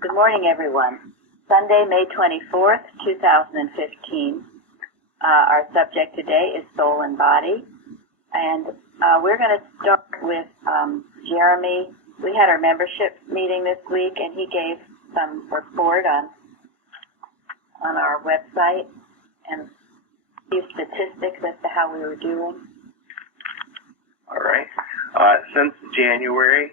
Good morning, everyone. Sunday, May 24th, 2015. Our subject today is soul and body. And we're going to start with Jeremy. We had our membership meeting this week, and he gave some report on our website and a few statistics as to how we were doing. All right. Since January,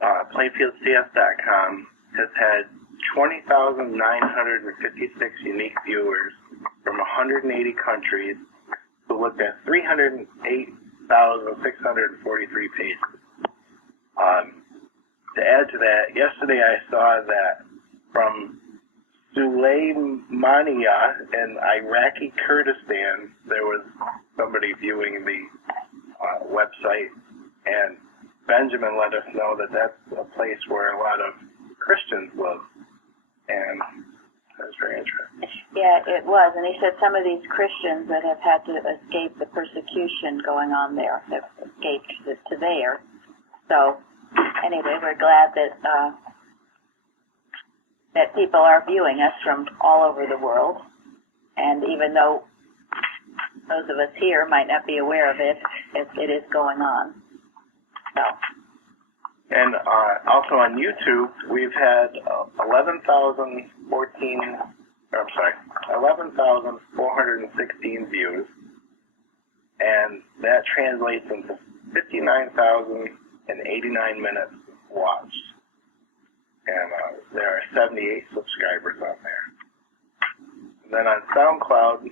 PlainfieldCF.com has had 20,956 unique viewers from 180 countries who looked at 308,643 pages. To add to that, yesterday I saw that from Suleymania in Iraqi Kurdistan, there was somebody viewing the website, and Benjamin let us know that that's a place where a lot of Christians live, and that's very interesting. Yeah, it was, and he said some of these Christians that have had to escape the persecution going on there have escaped to there. So, anyway, we're glad that people are viewing us from all over the world, and even though those of us here might not be aware of it, it is going on. So. And also on YouTube, we've had 11,416 views, and that translates into 59,089 minutes watched. And there are 78 subscribers on there. And then on SoundCloud,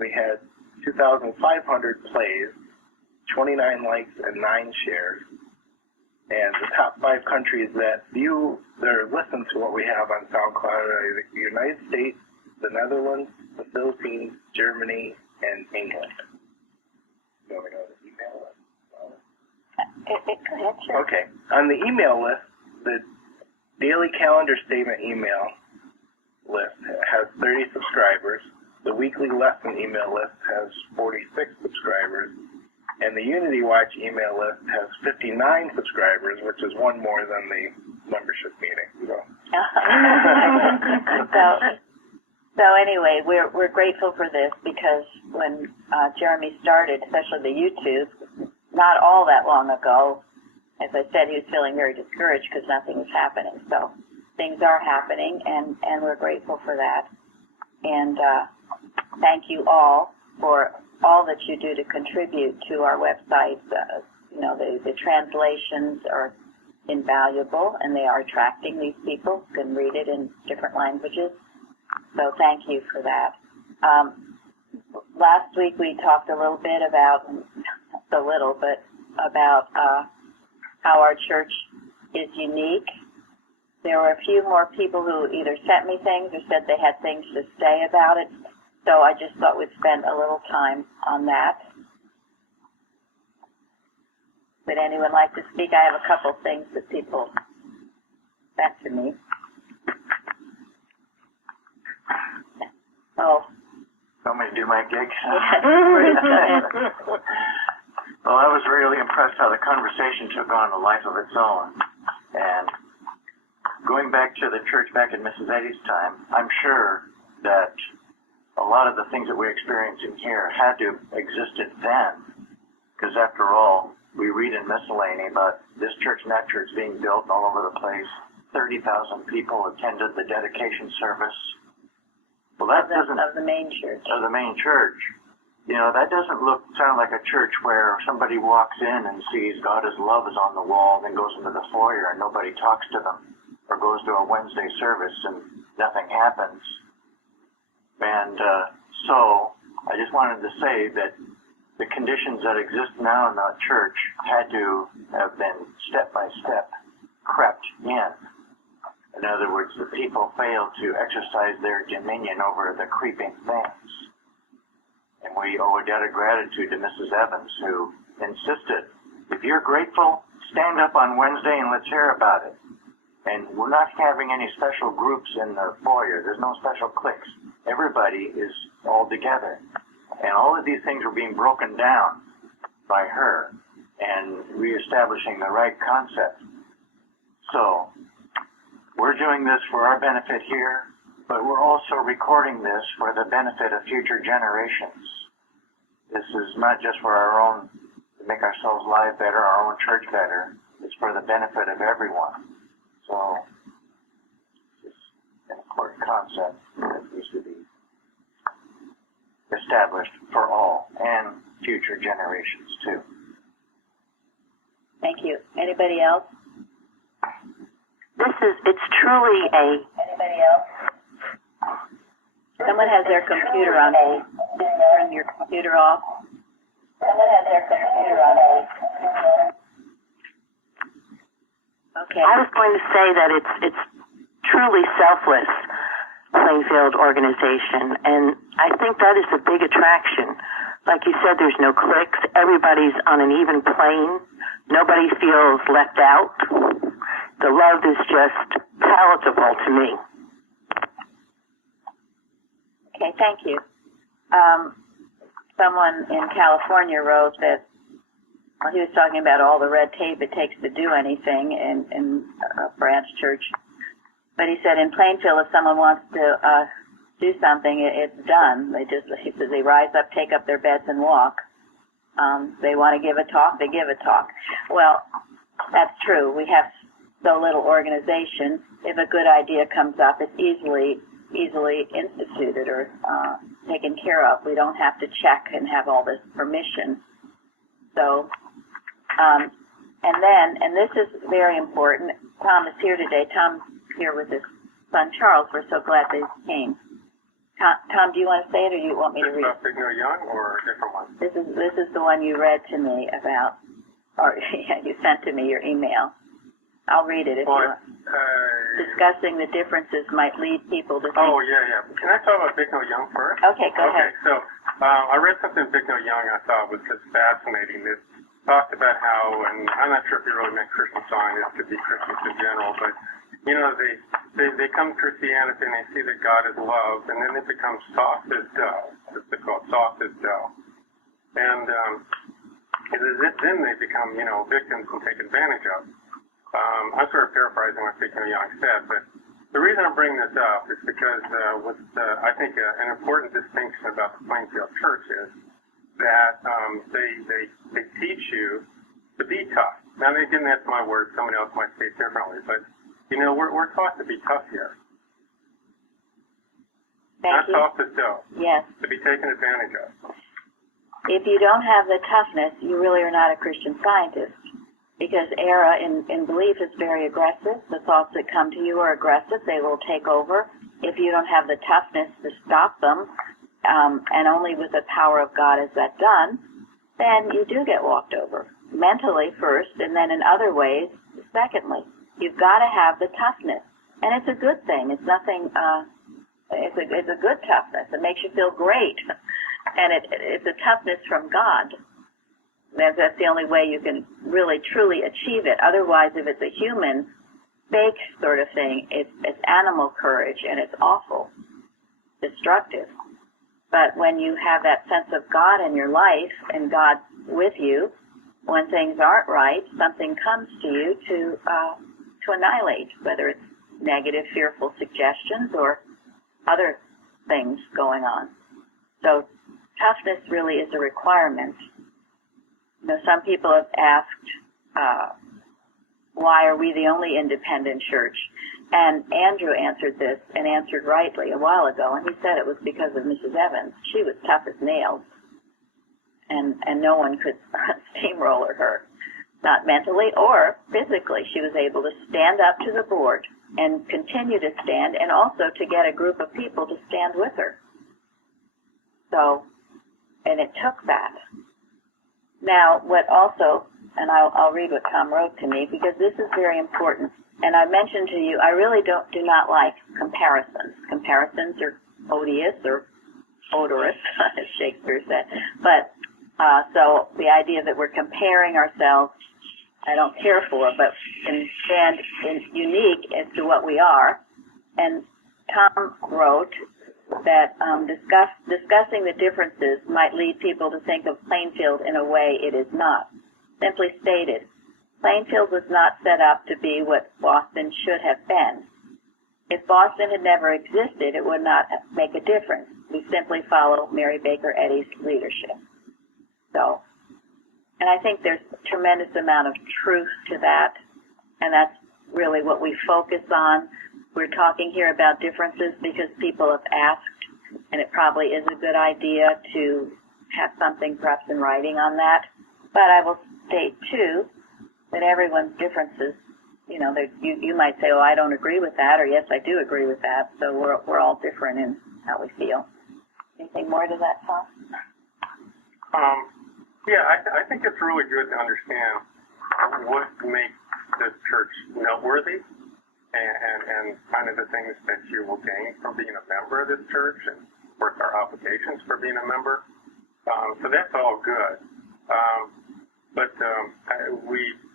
we had 2,500 plays, 29 likes, and 9 shares. And the top 5 countries that view or listen to what we have on SoundCloud are the United States, the Netherlands, the Philippines, Germany, and England. You want me to go to the email list? Go ahead, sure. Okay. On the email list, the Daily Calendar Statement email list has 30 subscribers. The Weekly Lesson email list has 46 subscribers. And the Unity Watch email list has 59 subscribers, which is one more than the membership meeting. So anyway, we're grateful for this, because when Jeremy started, especially the YouTube, not all that long ago, as I said, he was feeling very discouraged because nothing was happening. So things are happening, and we're grateful for that. And thank you all for all that you do to contribute to our website. The translations are invaluable, and they are attracting these people who can read it in different languages. So thank you for that. Last week we talked a little bit about, how our church is unique. There were a few more people who either sent me things or said they had things to say about it. So I just thought we'd spend a little time on that. Would anyone like to speak? I have a couple things that people sent to me. Oh. Want me to do my gig? Well, I was really impressed how the conversation took on a life of its own. And going back to the church back in Mrs. Eddy's time, I'm sure that a lot of the things that we're experiencing here had to have existed then, because after all, we read in miscellany about this church and that church being built all over the place. 30,000 people attended the dedication service. Well, that doesn't of the main church. Of the main church, that doesn't sound like a church where somebody walks in and sees God is love is on the wall, then goes into the foyer and nobody talks to them, or goes to a Wednesday service and nothing happens. And so I just wanted to say that the conditions that exist now in that church had to have been step by step crept in. In other words, the people failed to exercise their dominion over the creeping things. And we owe a debt of gratitude to Mrs. Evans, who insisted, if you're grateful, stand up on Wednesday and let's hear about it. And we're not having any special groups in the foyer. There's no special cliques. Everybody is all together. And all of these things were being broken down by her and reestablishing the right concept. So we're doing this for our benefit here, but we're also recording this for the benefit of future generations. This is not just for our own, to make ourselves live better, our own church better. It's for the benefit of everyone. So, it's an important concept that needs to be established for all and future generations too. Thank you. Anybody else? It's truly Anybody else? Someone has their computer on. Turn your computer off. Someone has their computer on. Okay. I was going to say that it's truly selfless, Plainfield organization, and I think that is the big attraction. Like you said, there's no cliques. Everybody's on an even plane. Nobody feels left out. The love is just palatable to me. Okay, thank you. Someone in California wrote that, well, he was talking about all the red tape it takes to do anything in a branch church. But he said in Plainfield, if someone wants to do something, it's done. He says they rise up, take up their beds, and walk. They want to give a talk, they give a talk. Well, that's true. We have so little organization. If a good idea comes up, it's easily instituted or taken care of. We don't have to check and have all this permission. So, and this is very important. Tom is here today. Tom's here with his son Charles. We're so glad that he came. Tom, do you want to say it, or do you want me to read it? Big No Young, or a different one? This is the one you read to me about, or yeah, you sent to me your email. I'll read it if you want. Discussing the differences might lead people to think. Oh, yeah. Can I talk about Big No Young first? Okay, go ahead. Okay, so I read something in Big No Young I thought was just fascinating. It talked about how, and I'm not sure if he really meant Christian Scientists, could be Christians in general, but, you know, they come to Christianity and they see that God is love, and then it becomes soft as dough. It's called soft as dough. And then they become, you know, victims and taken advantage of. I'm sort of paraphrasing what Big No Young said, but the reason I'm bringing this up is because I think an important distinction about the Plainfield Church is that they teach you to be tough. Now, they didn't, that's my word. Somebody else might say it differently, but, you know, we're taught to be tough here. Thank you. Not soft as dough. Yes. To be taken advantage of. If you don't have the toughness, you really are not a Christian Scientist. Because error in belief is very aggressive. The thoughts that come to you are aggressive. They will take over. If you don't have the toughness to stop them, and only with the power of God is that done, then you do get walked over. Mentally first, and then in other ways, secondly. You've got to have the toughness. And it's a good thing. It's nothing, it's a good toughness. It makes you feel great. And it's a toughness from God. That's the only way you can really, truly achieve it. Otherwise, if it's a human, fake sort of thing, it's animal courage, and it's awful, destructive. But when you have that sense of God in your life, and God with you, when things aren't right, something comes to you to annihilate, whether it's negative, fearful suggestions or other things going on. So toughness really is a requirement. You know, some people have asked, why are we the only independent church? And Andrew answered this, and answered rightly a while ago, and he said it was because of Mrs. Evans. She was tough as nails, and no one could steamroller her, not mentally or physically. She was able to stand up to the board and continue to stand, and also to get a group of people to stand with her. So, and it took that. Now, what also, and I'll read what Tom wrote to me, because this is very important. And I mentioned to you, I really do not like comparisons. Comparisons are odious or odorous, as Shakespeare said. But, so the idea that we're comparing ourselves, I don't care for, but can stand unique as to what we are. And Tom wrote that discussing the differences might lead people to think of Plainfield in a way it is not. Simply stated, Plainfield was not set up to be what Boston should have been. if Boston had never existed, it would not make a difference. We simply follow Mary Baker Eddy's leadership. So, and I think there's a tremendous amount of truth to that, and that's really what we focus on. We're talking here about differences because people have asked, and it probably is a good idea to have something perhaps in writing on that. But I will state, too, that everyone's differences, you know, you might say, oh, I don't agree with that, or yes, I do agree with that. So we're all different in how we feel. Anything more to that, Tom? Yeah, I think it's really good to understand what makes this church noteworthy and kind of the things that you will gain from being a member of this church and, of course, our obligations for being a member. So that's all good.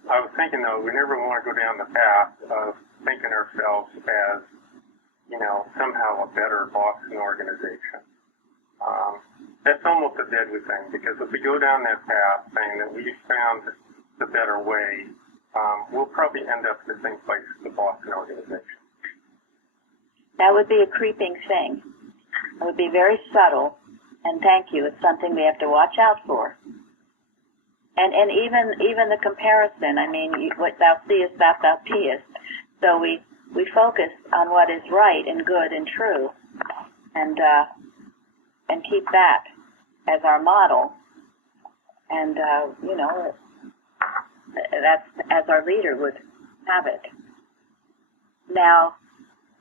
I was thinking, though, we never want to go down the path of thinking ourselves as, you know, somehow a better Boston organization. That's almost a deadly thing, because if we go down that path saying that we found the better way, we'll probably end up in the same place as the Boston organization. That would be a creeping thing. It would be very subtle, and thank you, it's something we have to watch out for. And even the comparison, I mean, what thou seest, that thou peest. So we focus on what is right and good and true, and keep that as our model. And you know, that's as our leader would have it. Now,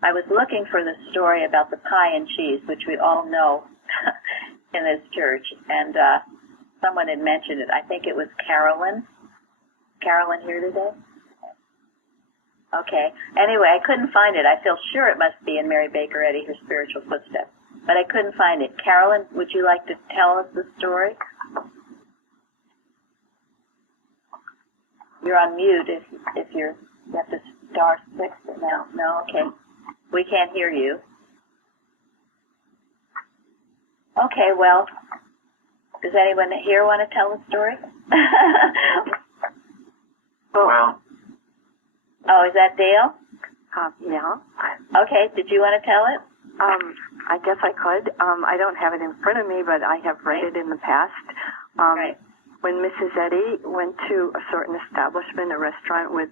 I was looking for the story about the pie and cheese, which we all know in this church, and someone had mentioned it. I think it was Carolyn. Carolyn here today? Okay. Anyway, I couldn't find it. I feel sure it must be in Mary Baker Eddy, Her Spiritual Footsteps. But I couldn't find it. Carolyn, would you like to tell us the story? You're on mute if you have to star 6. No, okay. We can't hear you. Okay, well, does anyone here want to tell a story? Well. Oh, is that Dale? Yeah. Okay, did you want to tell it? I guess I could. I don't have it in front of me, but I have read it in the past. Right. When Mrs. Eddy went to a certain establishment, a restaurant with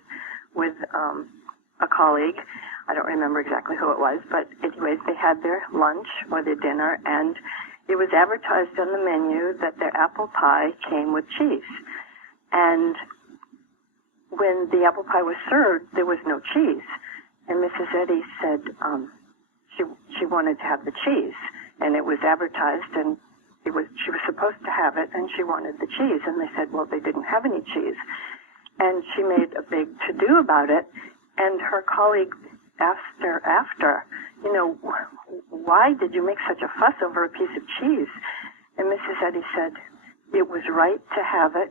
a colleague, I don't remember exactly who it was, but anyways, they had their lunch or their dinner, and it was advertised on the menu that their apple pie came with cheese. And when the apple pie was served, there was no cheese. And Mrs. Eddy said she wanted to have the cheese, and it was advertised, and she was supposed to have it, and she wanted the cheese. And they said, well, they didn't have any cheese. And she made a big to-do about it, and her colleague asked her after, you know, why did you make such a fuss over a piece of cheese? And Mrs. Eddy said, it was right to have it.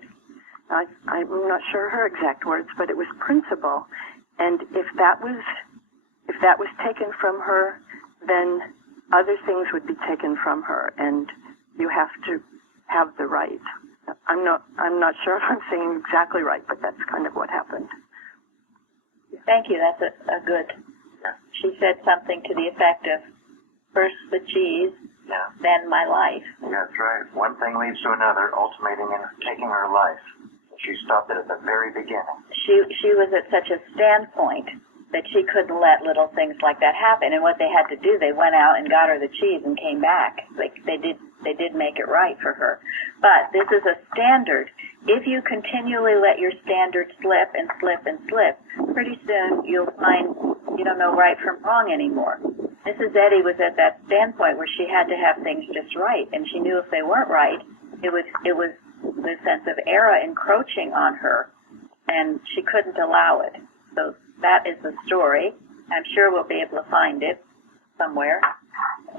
I'm not sure her exact words, but it was principle. And if that was taken from her, then other things would be taken from her, and you have to have the right. I'm not sure if I'm saying exactly right, but that's kind of what happened. Thank you. That's a good. She said something to the effect of, first the cheese, then my life. Yeah, that's right. One thing leads to another, ultimating in taking her life. She stopped it at the very beginning. She was at such a standpoint that she couldn't let little things like that happen. And what they had to do, they went out and got her the cheese and came back. Like they did make it right for her. But this is a standard. If you continually let your standard slip and slip and slip, pretty soon you'll find you don't know right from wrong anymore. Mrs. Eddy was at that standpoint where she had to have things just right, and she knew if they weren't right, it was the sense of error encroaching on her, and she couldn't allow it. So that is the story. I'm sure we'll be able to find it somewhere.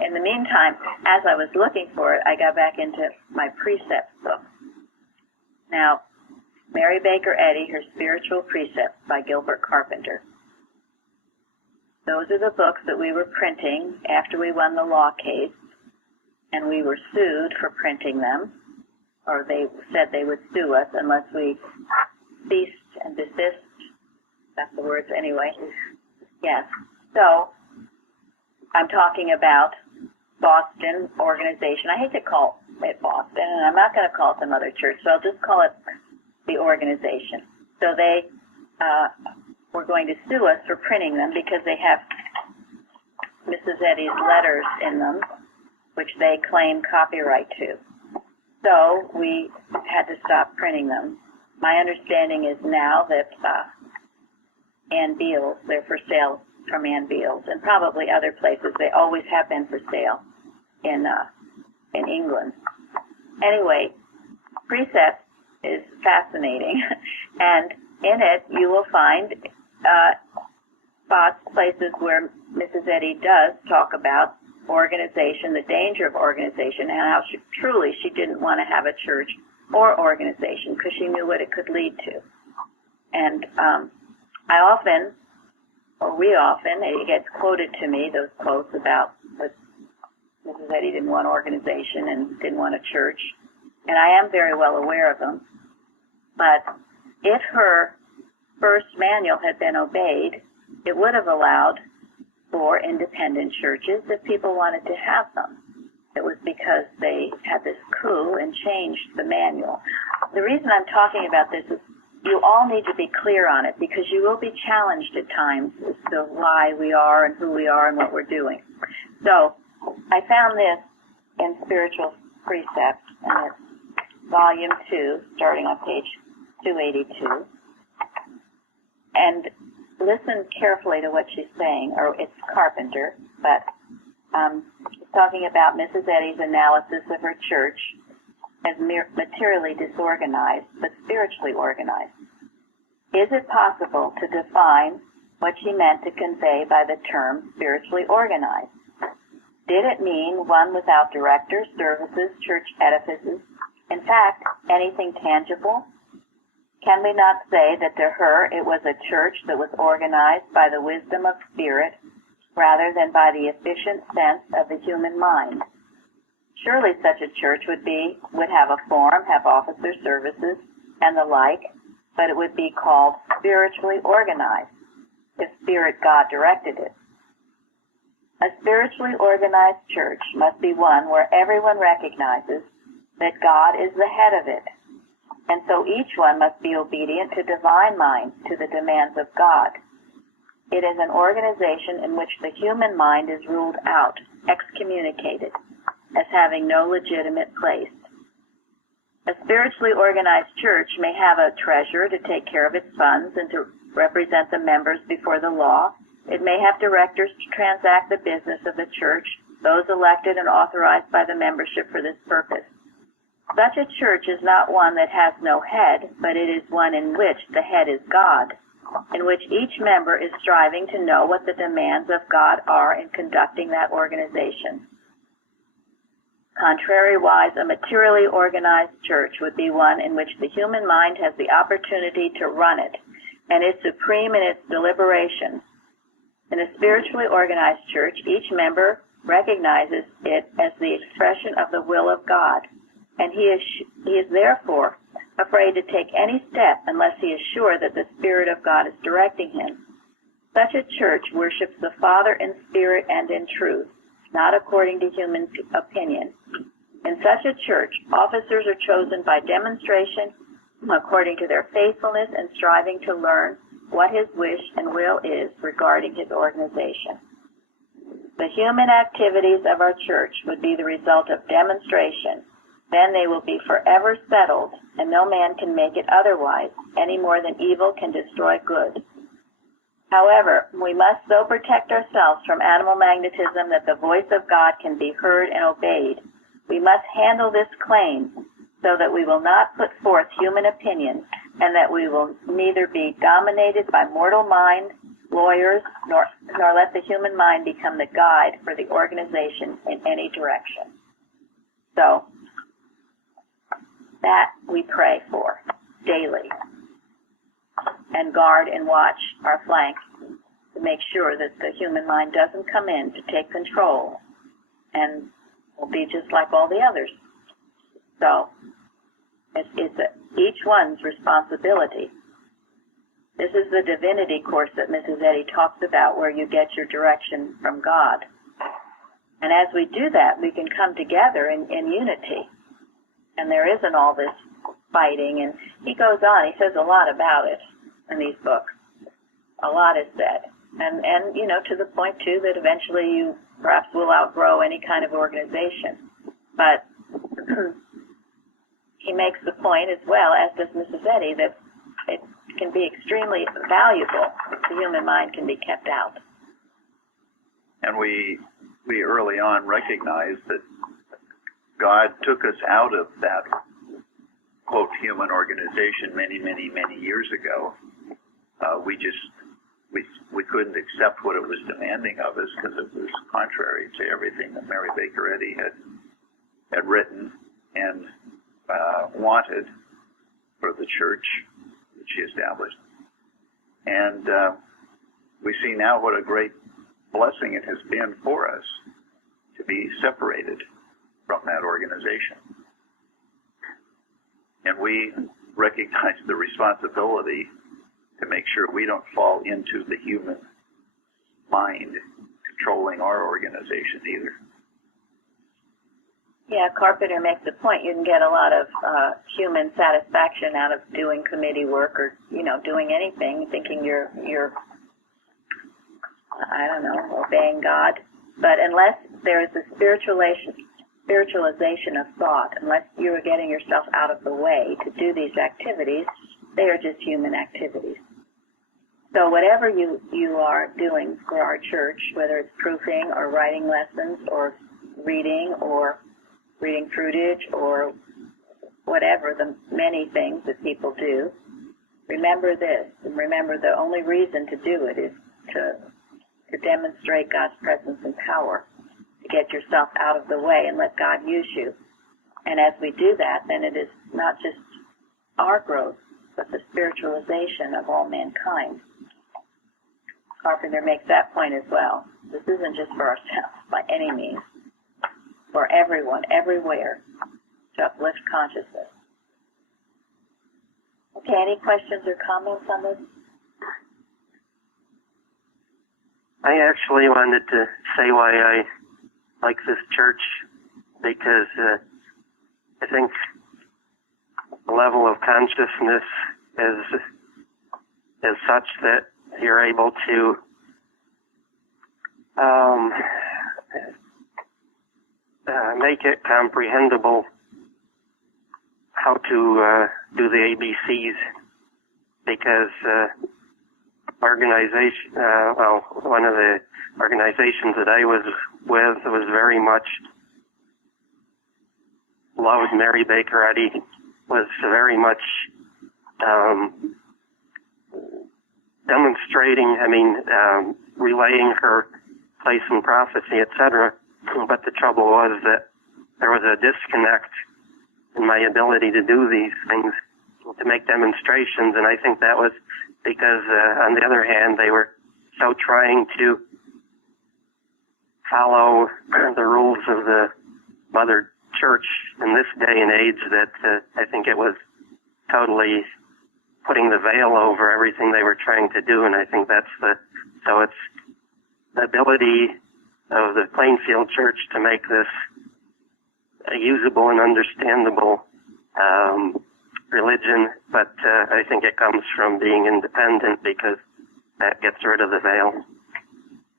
In the meantime, as I was looking for it, I got back into my precepts book. Now, Mary Baker Eddy, Her Spiritual Precepts by Gilbert Carpenter. Those are the books that we were printing after we won the law case, and we were sued for printing them, or they said they would sue us unless we ceased and desist. That's the words anyway. Yes. So I'm talking about Boston organization. I hate to call it Boston, and I'm not going to call it some other church, so I'll just call it the organization. So they were going to sue us for printing them because they have Mrs. Eddy's letters in them, which they claim copyright to. So we had to stop printing them. My understanding is now that Ann Beals, they're for sale from Ann Beals, and probably other places. They always have been for sale in England. Anyway, Precept is fascinating, and in it you will find spots, places where Mrs. Eddy does talk about organization, the danger of organization, and how she didn't want to have a church or organization because she knew what it could lead to. And I often, or we often, it gets quoted to me, those quotes about that Mrs. Eddy didn't want organization and didn't want a church, and I am very well aware of them. But if her first manual had been obeyed, it would have allowed for independent churches if people wanted to have them. It was because they had this coup and changed the manual. The reason I'm talking about this is you all need to be clear on it because you will be challenged at times as to why we are and who we are and what we're doing. So I found this in Spiritual Precept, and it's volume 2, starting on page 282. And listen carefully to what she's saying, or it's Carpenter, but she's talking about Mrs. Eddy's analysis of her church as materially disorganized, but spiritually organized. Is it possible to define what she meant to convey by the term spiritually organized? Did it mean one without directors, services, church edifices, in fact, anything tangible? Can we not say that to her it was a church that was organized by the wisdom of spirit rather than by the efficient sense of the human mind? Surely such a church would have a form, have officers, services, and the like, but it would be called spiritually organized if Spirit God directed it. A spiritually organized church must be one where everyone recognizes that God is the head of it, and so each one must be obedient to divine mind, to the demands of God. It is an organization in which the human mind is ruled out, excommunicated, as having no legitimate place. A spiritually organized church may have a treasurer to take care of its funds and to represent the members before the law. It may have directors to transact the business of the church, those elected and authorized by the membership for this purpose. Such a church is not one that has no head, but it is one in which the head is God, in which each member is striving to know what the demands of God are in conducting that organization. Contrariwise, a materially organized church would be one in which the human mind has the opportunity to run it and is supreme in its deliberations. In a spiritually organized church, each member recognizes it as the expression of the will of God, and he is therefore afraid to take any step unless he is sure that the Spirit of God is directing him. Such a church worships the Father in spirit and in truth, not according to human opinion. In such a church, officers are chosen by demonstration according to their faithfulness and striving to learn what his wish and will is regarding his organization. The human activities of our church would be the result of demonstration. Then they will be forever settled, and no man can make it otherwise, any more than evil can destroy good. However, we must so protect ourselves from animal magnetism that the voice of God can be heard and obeyed. We must handle this claim so that we will not put forth human opinion, and that we will neither be dominated by mortal mind, lawyers, nor let the human mind become the guide for the organization in any direction. So, that we pray for daily, and guard and watch our flank to make sure that the human mind doesn't come in to take control and will be just like all the others. So it's each one's responsibility. This is the divinity course that Mrs. Eddy talks about, where you get your direction from God. And as we do that, we can come together in unity. And there isn't all this fighting. And he goes on, he says a lot about it in these books. A lot is said. And you know, to the point, too, that eventually you perhaps will outgrow any kind of organization. But he makes the point as well, as does Mrs. Eddy, that it can be extremely valuable if the human mind can be kept out. And we early on recognized that God took us out of that, quote, human organization many, many, many years ago. We couldn't accept what it was demanding of us because it was contrary to everything that Mary Baker Eddy had written and wanted for the church that she established. And we see now what a great blessing it has been for us to be separated from that organization. And we recognize the responsibility to make sure we don't fall into the human mind controlling our organization either. Yeah, Carpenter makes the point. You can get a lot of human satisfaction out of doing committee work or, you know, doing anything, thinking you're I don't know, obeying God. But unless there is a spiritualization of thought, unless you are getting yourself out of the way to do these activities, they are just human activities. So whatever you are doing for our church, whether it's proofing or writing lessons or reading fruitage or whatever, the many things that people do, remember this, and remember the only reason to do it is to demonstrate God's presence and power, to get yourself out of the way and let God use you. And as we do that, then it is not just our growth, but the spiritualization of all mankind. Carpenter makes that point as well. This isn't just for ourselves by any means, for everyone, everywhere, to uplift consciousness. Okay, any questions or comments on this? I actually wanted to say why I like this church, because I think the level of consciousness is such that you're able to make it comprehensible how to do the ABCs, because one of the organizations that I was with was very much loved Mary Baker Eddy, was very much demonstrating, relaying her place in prophecy, etc. But the trouble was that there was a disconnect in my ability to do these things, to make demonstrations, and I think that was because, on the other hand, they were so trying to follow the rules of the Mother Church in this day and age that I think it was totally putting the veil over everything they were trying to do, and I think so it's the ability of the Plainfield Church to make this a usable and understandable religion, but I think it comes from being independent, because that gets rid of the veil.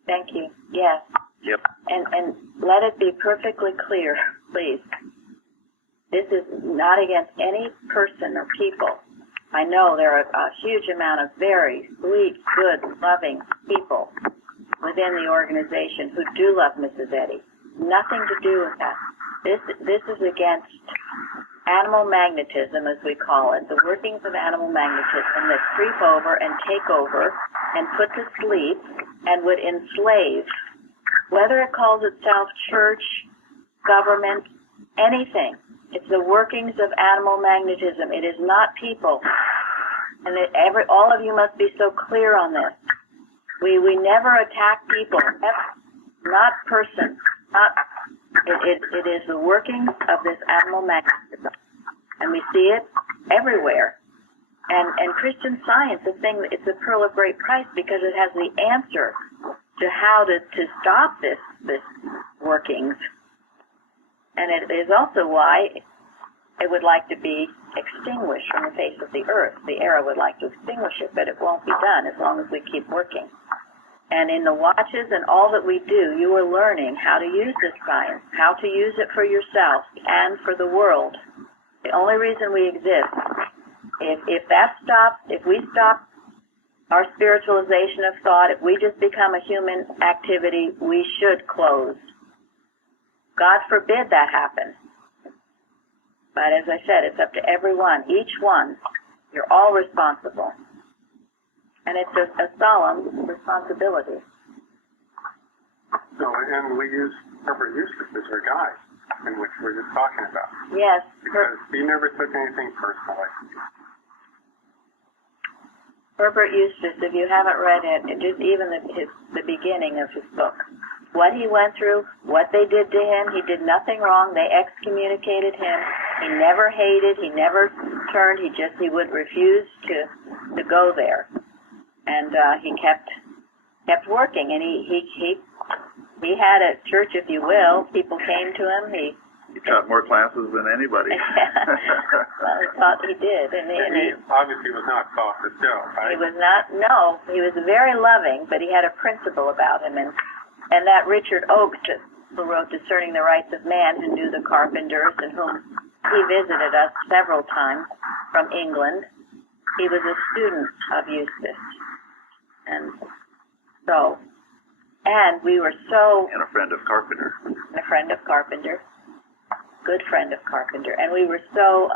Thank you. Yes. Yep. And let it be perfectly clear, please. This is not against any person or people. I know there are a huge amount of very sweet, good, loving people within the organization who do love Mrs. Eddy. Nothing to do with that. This is against animal magnetism, as we call it, the workings of animal magnetism that creep over and take over and put to sleep and would enslave, whether it calls itself church, government, anything. It's the workings of animal magnetism. It is not people. And all of you must be so clear on this. We never attack people, not persons, It is the workings of this animal magnetism, and we see it everywhere. And Christian Science, it's a pearl of great price because it has the answer to how to stop this workings. And it is also why it would like to be extinguished from the face of the earth. The era would like to extinguish it, but it won't be done as long as we keep working. And in the watches and all that we do, you are learning how to use this science, how to use it for yourself and for the world. The only reason we exist, if that stops, if we stop our spiritualization of thought, if we just become a human activity, we should close. God forbid that happen. But as I said, it's up to everyone, each one. You're all responsible. And it's a solemn responsibility. So, and we use Herbert Eustace as our guide, in which we're just talking about. Yes. Because he never took anything personally. Herbert Eustace, if you haven't read it, just even the beginning of his book, what he went through, what they did to him, he did nothing wrong. They excommunicated him. He never hated. He never turned. He would refuse to go there. And he kept working, and he had a church, if you will. People came to him. He taught more classes than anybody. Well, he thought he did, and he obviously was not soft as dough, right? He was not. No, he was very loving, but he had a principle about him, and that Richard Oakes, who wrote Discerning the Rights of Man, who knew the Carpenters and whom he visited us several times from England. He was a student of Eustace. And so, and we were so... And a friend of Carpenter. And a friend of Carpenter. Good friend of Carpenter. And we were so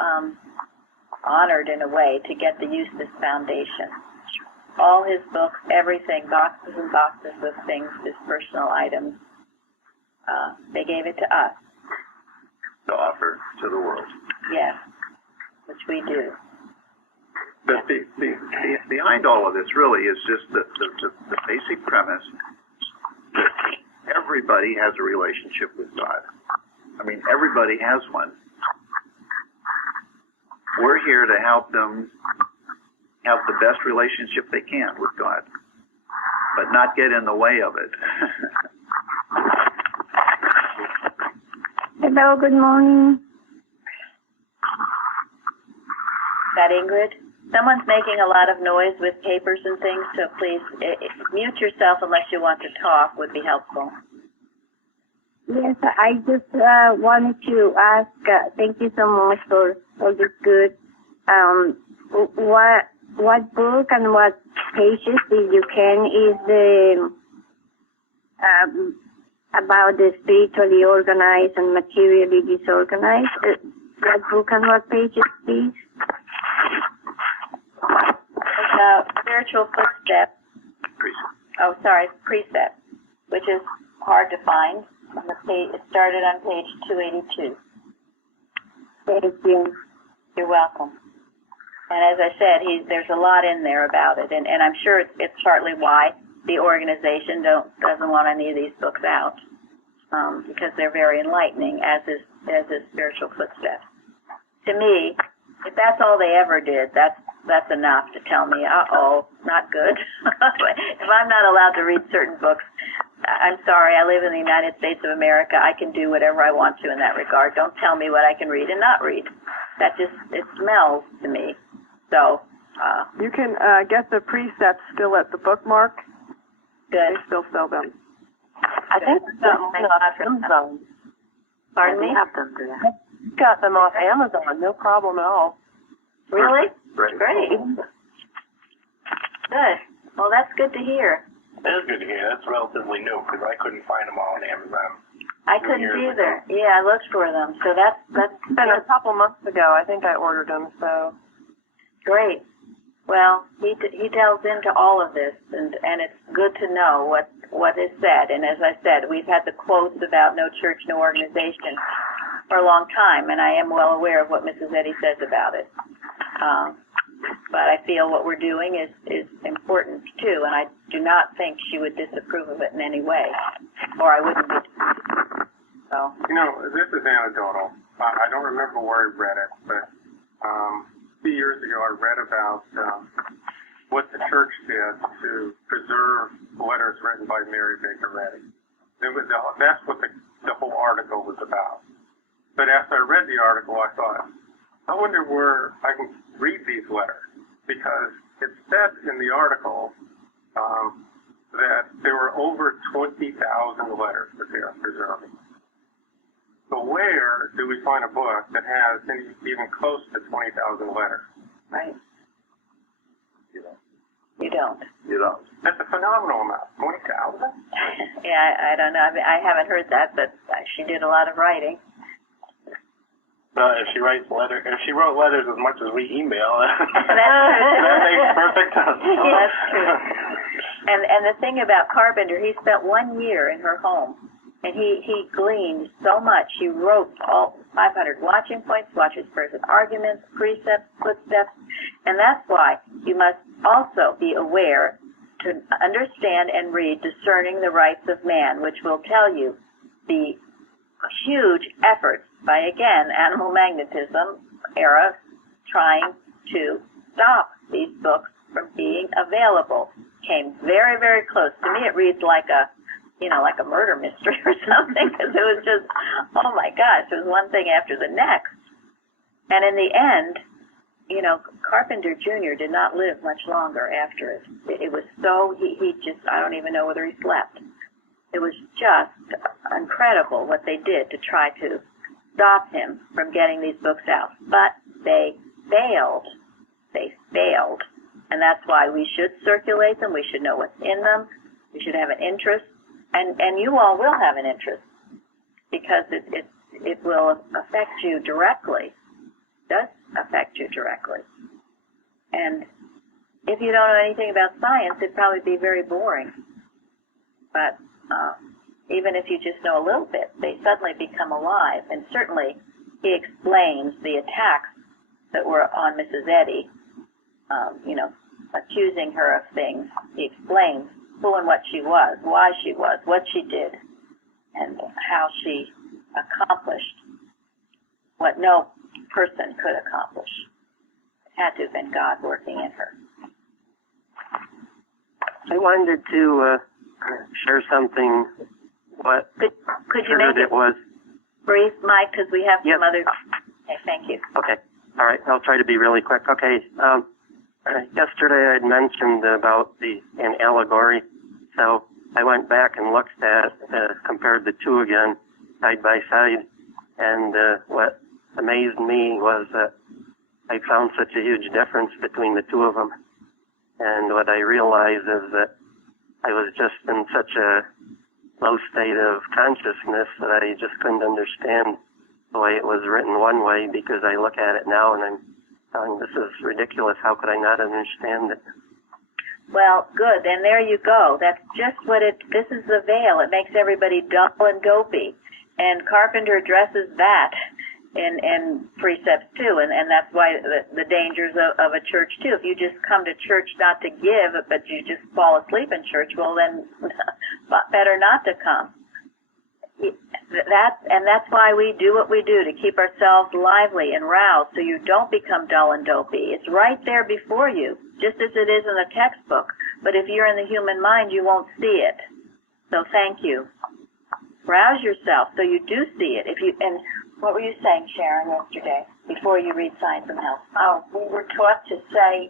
honored, in a way, to get the Eustace Foundation. All his books, everything, boxes and boxes of things, his personal items, they gave it to us. To offer to the world. Yes, which we do. But behind all of this really is just the basic premise that everybody has a relationship with God. I mean, everybody has one. We're here to help them have the best relationship they can with God, but not get in the way of it. Hello, good morning. Is that Ingrid? Someone's making a lot of noise with papers and things, so please mute yourself unless you want to talk would be helpful. Yes, I just wanted to ask, thank you so much for all this good. What book and what pages, if you can, is the about the spiritually organized and materially disorganized? What book and what pages, please? Spiritual Footsteps. Oh, sorry, Precept, which is hard to find. On the page, it started on page 282. Thank you. You're welcome. And as I said, there's a lot in there about it, and I'm sure it's partly why the organization doesn't want any of these books out, because they're very enlightening, as is Spiritual Footsteps. To me, if that's all they ever did, that's enough to tell me, not good. If I'm not allowed to read certain books, I'm sorry, I live in the United States of America. I can do whatever I want to in that regard. Don't tell me what I can read and not read. It smells to me. So, you can get the precepts still at the bookmark. Good. They still sell them. I think we got them off Amazon. Pardon me? Have them there. Got them off Amazon, no problem at all. Really? Great. Great. Good. Well, that's good to hear. That is good to hear. That's relatively new because I couldn't find them all on Amazon. I couldn't either. Yeah, I looked for them. So that's been a couple months ago. I think I ordered them. So great. Well, he delves into all of this, and it's good to know what is said. And as I said, we've had the quotes about no church, no organization for a long time, and I am well aware of what Mrs. Eddy says about it. But I feel what we're doing is important too, and I do not think she would disapprove of it in any way, or I wouldn't be. So. This is anecdotal. I don't remember where I read it, but a few years ago I read about what the church did to preserve letters written by Mary Baker Eddy. That's what the was about. But after I read the article, I thought, I wonder where I can read these letters, because it said in the article that there were over 20,000 letters that they are preserving. So where do we find a book that has even close to 20,000 letters? Right. You know. You don't. You don't. That's a phenomenal amount. 20,000? Yeah, I don't know. I mean, I haven't heard that, but she did a lot of writing. Well, if she wrote letters as much as we email, That's that makes perfect sense. That's true. And the thing about Carpenter, he spent 1 year in her home, and he gleaned so much. He wrote all 500 watching points, watches, prayers, arguments, precepts, footsteps, and that's why you must also be aware to understand and read Discerning the Rights of Man, which will tell you the huge efforts by, again, animal magnetism era trying to stop these books from being available. Came very, very close. To me, it reads like a murder mystery or something, because it was just, oh my gosh, it was one thing after the next. And in the end, Carpenter Jr. did not live much longer after it. It was so, he just, I don't even know whether he slept. It was just incredible what they did to try to stop him from getting these books out. But they failed. They failed. And that's why we should circulate them. We should know what's in them. We should have an interest. And you all will have an interest, because it will affect you directly. It does affect you directly. And if you don't know anything about science, it'd probably be very boring. But even if you just know a little bit, they suddenly become alive. And certainly he explains the attacks that were on Mrs. Eddy, accusing her of things. He explains who and what she was, why she was, what she did, and how she accomplished what no person could accomplish. It had to have been God working in her. I wanted to share something. What could you make it was brief, Mike, because we have some other... Okay, thank you. Okay. All right. I'll try to be really quick. Okay. Yesterday I had mentioned about an allegory, so I went back and looked at, compared the two again, side by side, and what amazed me was that I found such a huge difference between the two of them. And what I realized is that I was just in such a low state of consciousness that I just couldn't understand the way it was written one way, because I look at it now and I'm telling, this is ridiculous. How could I not understand it? Well, good. And there you go. That's just what this is the veil. It makes everybody dull and dopey. And Carpenter addresses that in precepts too. And that's why the dangers of a church too. If you just come to church not to give, but you just fall asleep in church, well then better not to come. That's why we do what we do, to keep ourselves lively and roused so you don't become dull and dopey. It's right there before you, just as it is in the textbook. But if you're in the human mind, you won't see it. So thank you. Rouse yourself so you do see it. And what were you saying, Sharon, yesterday, before you read Science and Health? Oh, we were taught to say,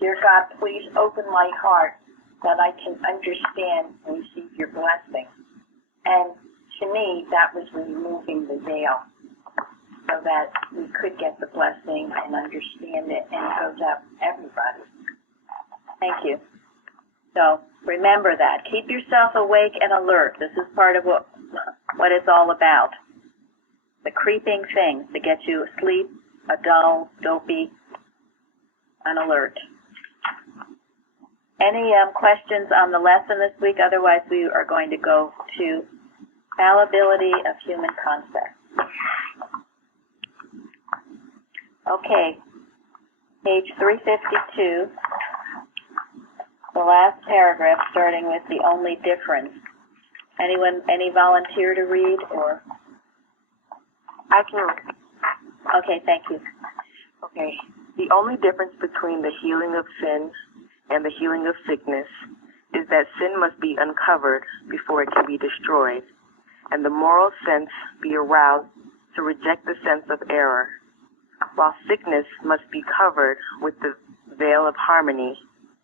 Dear God, please open my heart that I can understand and receive your blessing. And to me, that was removing the veil so that we could get the blessing and understand it, and it goes out to everybody. Thank you. So remember that. Keep yourself awake and alert. This is part of what it's all about. The creeping things to get you asleep, a dull, dopey, unalert. Any questions on the lesson this week? Otherwise, we are going to go to fallibility of human concepts. Okay, page 352, the last paragraph, starting with the only difference. Any volunteer to read, or? I can. Okay, thank you. Okay, the only difference between the healing of sin and the healing of sickness is that sin must be uncovered before it can be destroyed, and the moral sense be aroused to reject the sense of error, while sickness must be covered with the veil of harmony,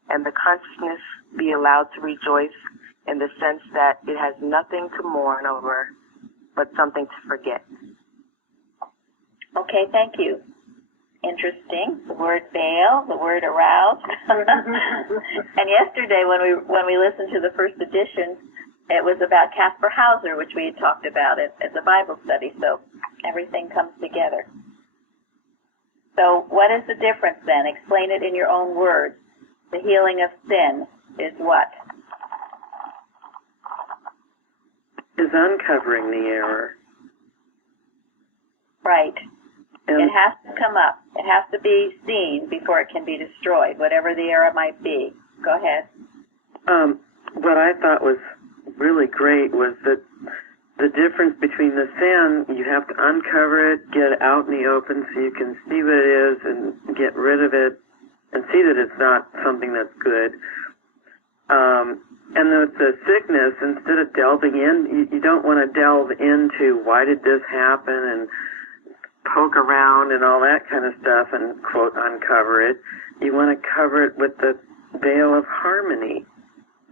and the consciousness be allowed to rejoice in the sense that it has nothing to mourn over, but something to forget. Okay, thank you. Interesting. The word veil, the word aroused. And yesterday when we listened to the first edition, it was about Caspar Hauser, which we had talked about it as a Bible study, so everything comes together. So what is the difference then? Explain it in your own words. The healing of sin is what? Is uncovering the error. Right. And it has to come up. It has to be seen before it can be destroyed, whatever the error might be. Go ahead. What I thought was really great was that the difference between the sin, you have to uncover it, get it out in the open so you can see what it is and get rid of it and see that it's not something that's good. And with the sickness, instead of delving in, you don't want to delve into why did this happen and poke around and all that kind of stuff and, quote, uncover it. You want to cover it with the veil of harmony.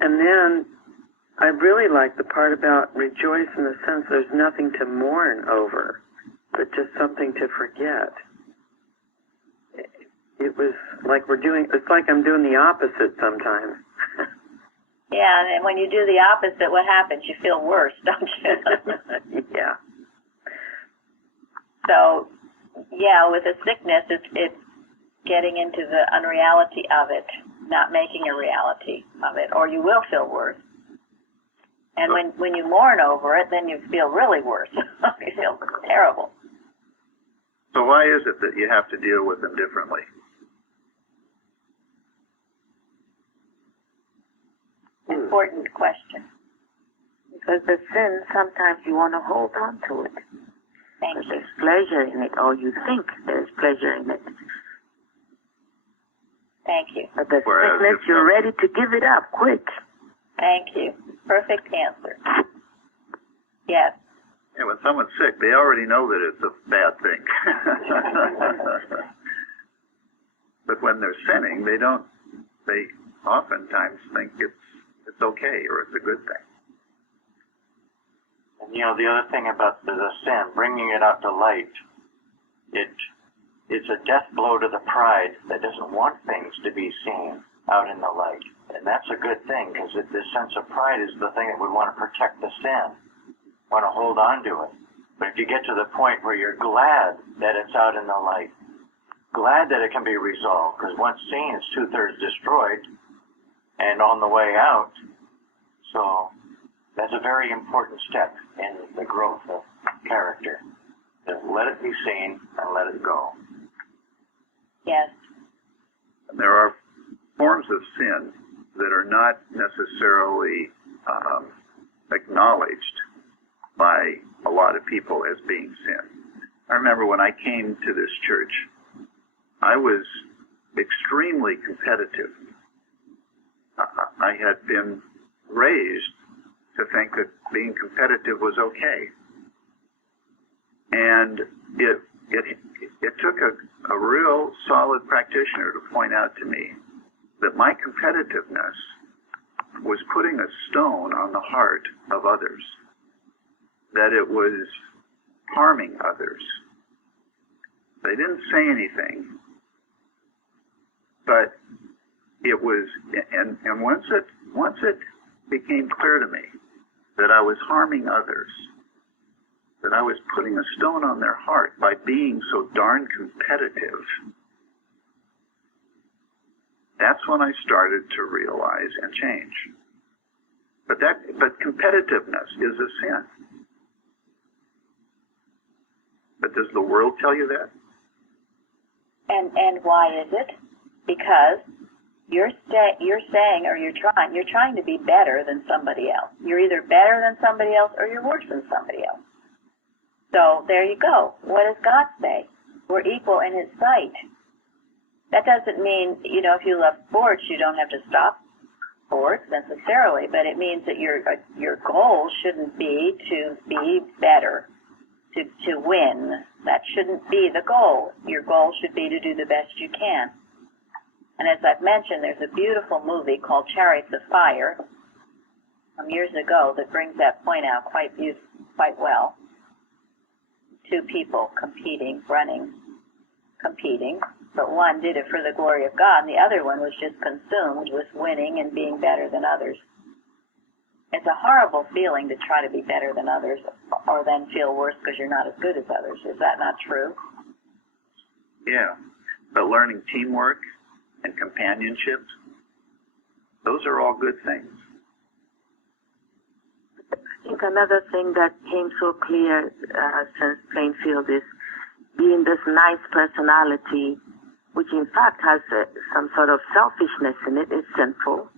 And then I really like the part about rejoice in the sense there's nothing to mourn over, but just something to forget. It was like it's like I'm doing the opposite sometimes. Yeah, and when you do the opposite, what happens? You feel worse, don't you? Yeah. So, yeah, with a sickness, it's getting into the unreality of it, not making a reality of it, or you will feel worse. And when you mourn over it, then you feel really worse. You feel terrible. So why is it that you have to deal with them differently? Important question. Because the sin, sometimes you want to hold on to it. Thank you. There's pleasure in it, or you think there's pleasure in it. Thank you. But the sickness, you're ready to give it up quick. Thank you. Perfect answer. Yes. Yeah, when someone's sick, they already know that it's a bad thing. But when they're sinning, they oftentimes think it's okay or it's a good thing. And the other thing about the sin, bringing it out to light, it's a death blow to the pride that doesn't want things to be seen out in the light. And that's a good thing, because this sense of pride is the thing that would want to protect the sin, want to hold on to it. But if you get to the point where you're glad that it's out in the light, glad that it can be resolved, because once seen, it's 2/3 destroyed and on the way out. So that's a very important step in the growth of character. Just let it be seen and let it go. Yes. And there are forms of sin that are not necessarily acknowledged by a lot of people as being sin. I remember when I came to this church, I was extremely competitive. I had been raised to think that being competitive was okay. And it took a real solid practitioner to point out to me that my competitiveness was putting a stone on the heart of others, that it was harming others. They didn't say anything, but it was, and once it became clear to me that I was harming others, that I was putting a stone on their heart by being so darn competitive, that's when I started to realize and change. But competitiveness is a sin. But does the world tell you that? And why is it? Because you're saying, or you're trying to be better than somebody else. You're either better than somebody else or you're worse than somebody else. So there you go. What does God say? We're equal in His sight. That doesn't mean, if you love sports, you don't have to stop sports necessarily, but it means that your goal shouldn't be to be better, to win. That shouldn't be the goal. Your goal should be to do the best you can. And as I've mentioned, there's a beautiful movie called Chariots of Fire from years ago that brings that point out quite well. Two people competing, but one did it for the glory of God, and the other one was just consumed with winning and being better than others. It's a horrible feeling to try to be better than others, or then feel worse because you're not as good as others. Is that not true? Yeah, but learning teamwork and companionship, those are all good things. I think another thing that came so clear since Plainfield is being this nice personality, which in fact has some sort of selfishness in it, is sinful.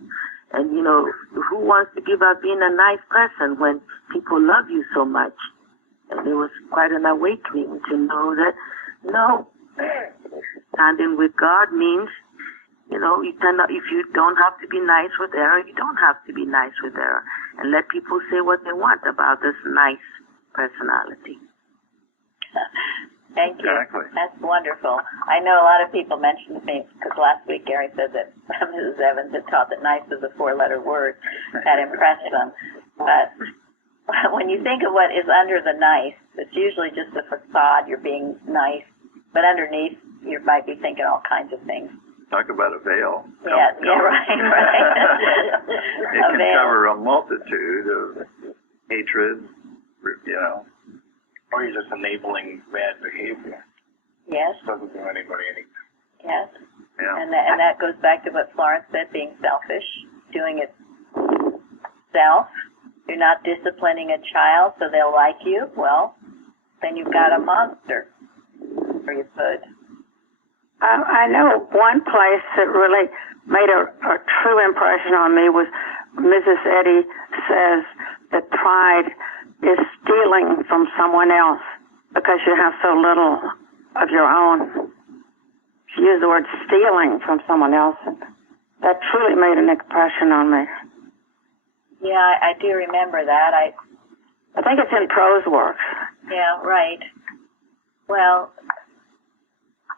And, you know, who wants to give up being a nice person when people love you so much? And it was quite an awakening to know that, no, standing with God means, you know, you cannot, if you don't have to be nice with error, you don't have to be nice with error. And let people say what they want about this nice personality. Thank you. Exactly. That's wonderful. I know a lot of people mentioned to me, because last week Gary said that Mrs. Evans had taught that nice is a 4-letter word. That impressed them. But when you think of what is under the nice, it's usually just a facade. You're being nice. But underneath, you might be thinking all kinds of things. Talk about a veil. Yeah, right. It can cover a multitude of hatred, you know. Or you're just enabling bad behavior. Yes. Doesn't do anybody any good. Yes. Yeah. And that goes back to what Florence said, being selfish, doing it self. You're not disciplining a child so they'll like you. Well, then you've got a monster. Or you could. I know one place that really made a true impression on me was Mrs. Eddy says that pride is stealing from someone else because you have so little of your own. She used the word stealing from someone else, and that truly made an impression on me. Yeah, I do remember that. I think it's in prose works. Yeah, right. Well,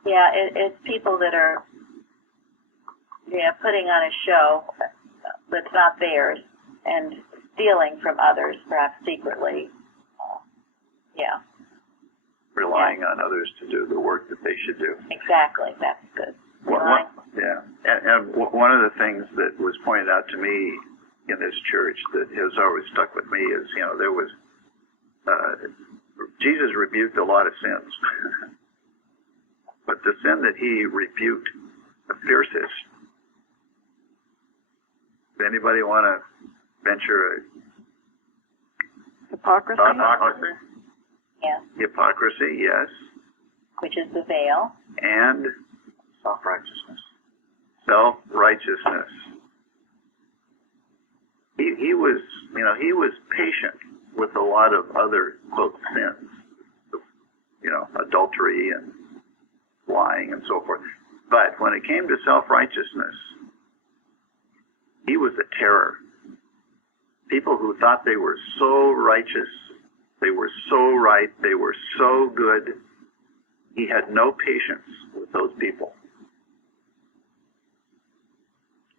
yeah, it's people that are, putting on a show that's not theirs and stealing from others, perhaps secretly. Yeah. Relying on others to do the work that they should do. Exactly. That's good. Yeah. And one of the things that was pointed out to me in this church that has always stuck with me is, there was, Jesus rebuked a lot of sins. But the sin that he rebuked the fiercest, does anybody want to venture hypocrisy? Hypocrisy? Yeah. Hypocrisy, yes. Which is the veil. And self-righteousness. Self-righteousness. He was, he was patient with a lot of other, quote, sins. Adultery and lying and so forth. But when it came to self-righteousness, he was a terror. People who thought they were so righteous, they were so right, they were so good, he had no patience with those people.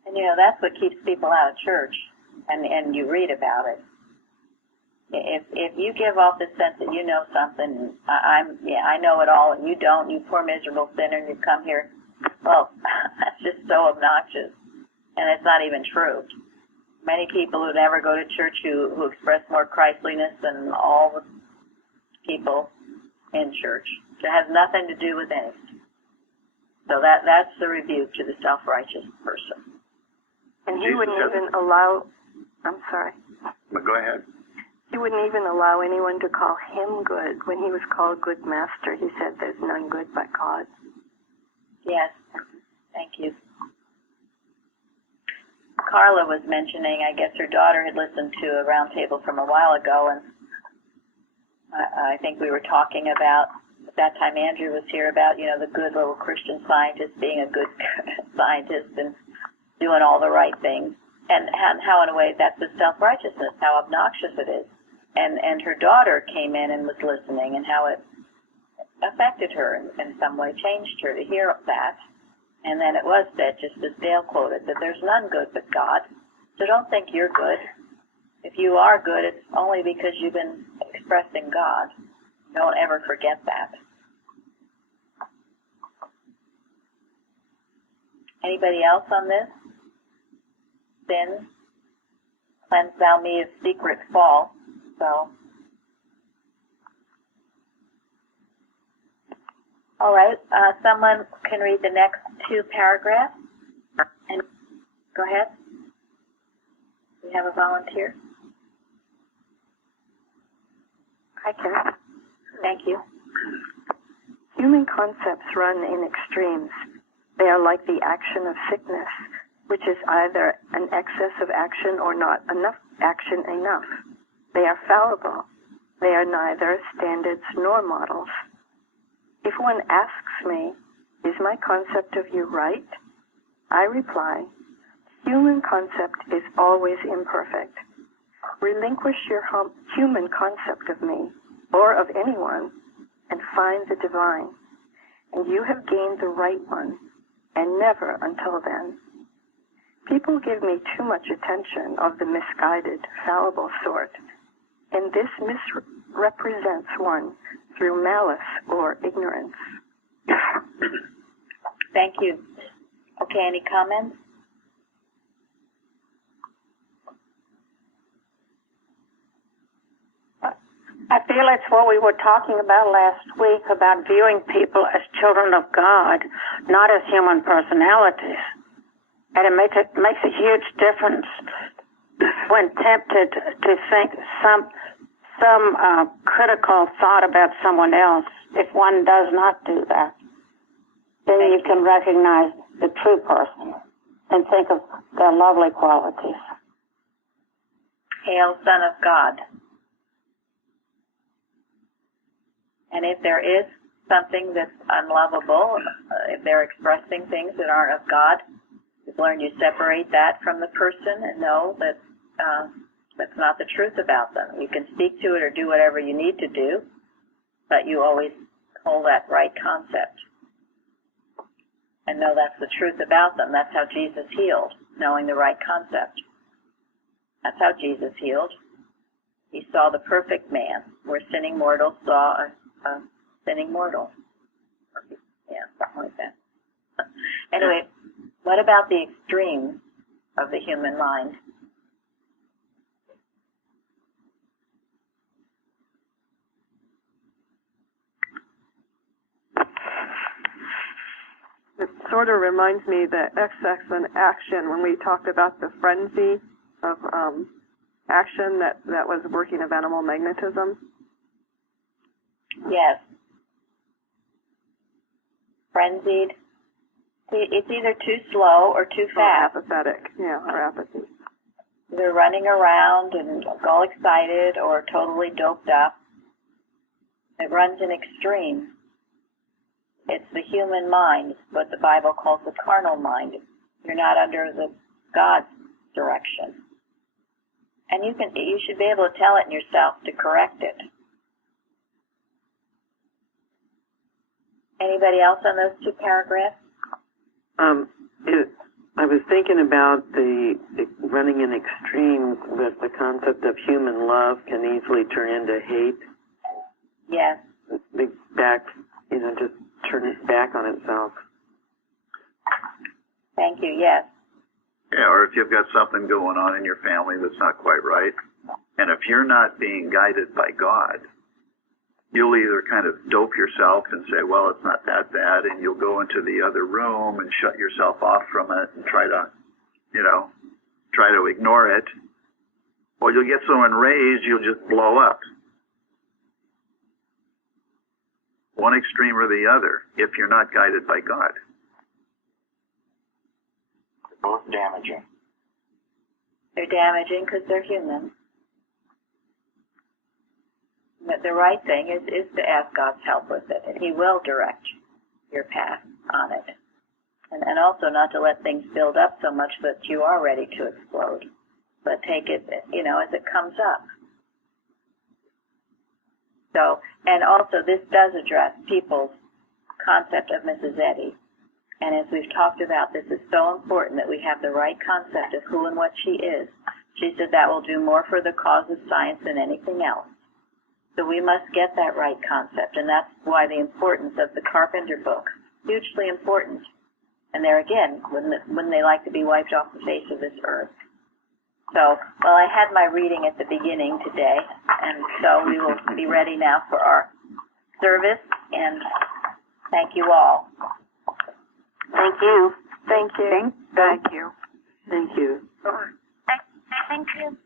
And that's what keeps people out of church, and you read about it. If you give off the sense that you know something, I know it all, and you don't, you poor miserable sinner, and you come here, well, that's just so obnoxious, and it's not even true. Many people who never go to church who express more Christliness than all the people in church. It has nothing to do with anything. So that's the rebuke to the self-righteous person. And he wouldn't even allow, I'm sorry. But go ahead. He wouldn't even allow anyone to call him good. When he was called good master, he said there's none good but God. Yes. Thank you. Carla was mentioning, I guess her daughter had listened to a roundtable from a while ago, and I think we were talking about, at that time Andrew was here, about, the good little Christian scientist being a good scientist and doing all the right things. and how in a way that's the self-righteousness, how obnoxious it is. And her daughter came in and was listening, and how it affected her in some way, changed her to hear that. And then it was said, just as Dale quoted, that there's none good but God. So don't think you're good. If you are good, it's only because you've been expressing God. Don't ever forget that. Anybody else on this? Sin, cleanse thou me of secret fault. So, all right. Someone can read the next two paragraphs. And go ahead. We have a volunteer. I can. Thank you. Human concepts run in extremes. They are like the action of sickness, which is either an excess of action or not enough action enough. They are fallible. They are neither standards nor models. If one asks me, is my concept of you right? I reply, human concept is always imperfect. Relinquish your human concept of me, or of anyone, and find the divine. And you have gained the right one, and never until then. People give me too much attention of the misguided, fallible sort, and this misrepresents one through malice or ignorance. Thank you. Okay, any comments? I feel it's what we were talking about last week about viewing people as children of God, not as human personalities. And it makes a huge difference when tempted to think some critical thought about someone else. If one does not do that, then you can recognize the true person and think of their lovely qualities. Hail, Son of God. And if there is something that's unlovable, if they're expressing things that aren't of God, you've learned you separate that from the person and know that that's not the truth about them. You can speak to it or do whatever you need to do, but you always hold that right concept and know that's the truth about them. That's how Jesus healed, knowing the right concept. That's how Jesus healed. He saw the perfect man, where sinning mortals saw a sinning mortal. Yeah, something like that. Anyway, what about the extremes of the human mind? It sort of reminds me that excess in action, when we talked about the frenzy of action that was working of animal magnetism. Yes. Frenzied. It's either too slow or too fast. Or apathetic, yeah, or apathy. They're running around and all excited or totally doped up. It runs in extremes. It's the human mind, what the Bible calls the carnal mind. You're not under the God's direction. And you should be able to tell it in yourself to correct it. Anybody else on those two paragraphs? I was thinking about the running in extremes with the concept of human love can easily turn into hate. Yes. Just turn it back on itself. Thank you, yes. Yeah, or if you've got something going on in your family that's not quite right, and if you're not being guided by God, you'll either kind of dope yourself and say, well, it's not that bad, and you'll go into the other room and shut yourself off from it and try to ignore it, or you'll get so enraged you'll just blow up. One extreme or the other, if you're not guided by God. Both damaging. They're damaging because they're human. But the right thing is to ask God's help with it, and He will direct your path on it. and also not to let things build up so much that you are ready to explode, but take it, as it comes up. So, and also this does address people's concept of Mrs. Eddy. And as we've talked about, this is so important that we have the right concept of who and what she is. She said that will do more for the cause of science than anything else. So we must get that right concept, and that's why the importance of the Carpenter book, hugely important. And there again, wouldn't they like to be wiped off the face of this earth? So, well, I had my reading at the beginning today, and so we will be ready now for our service, and thank you all. Thank you. Thank you. Thank you. Thank you. Thank you.